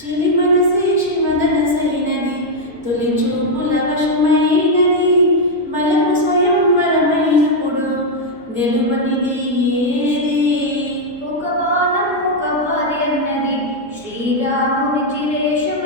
చెలి మనసే శివనసైనది తొలి చూపుల వశమైనది బలపు స్వయంవరమైనప్పుడు గెలుపనిది ఏది ఒక బాణం ఒక భార్య అన్నది శ్రీరాముని చిరేషం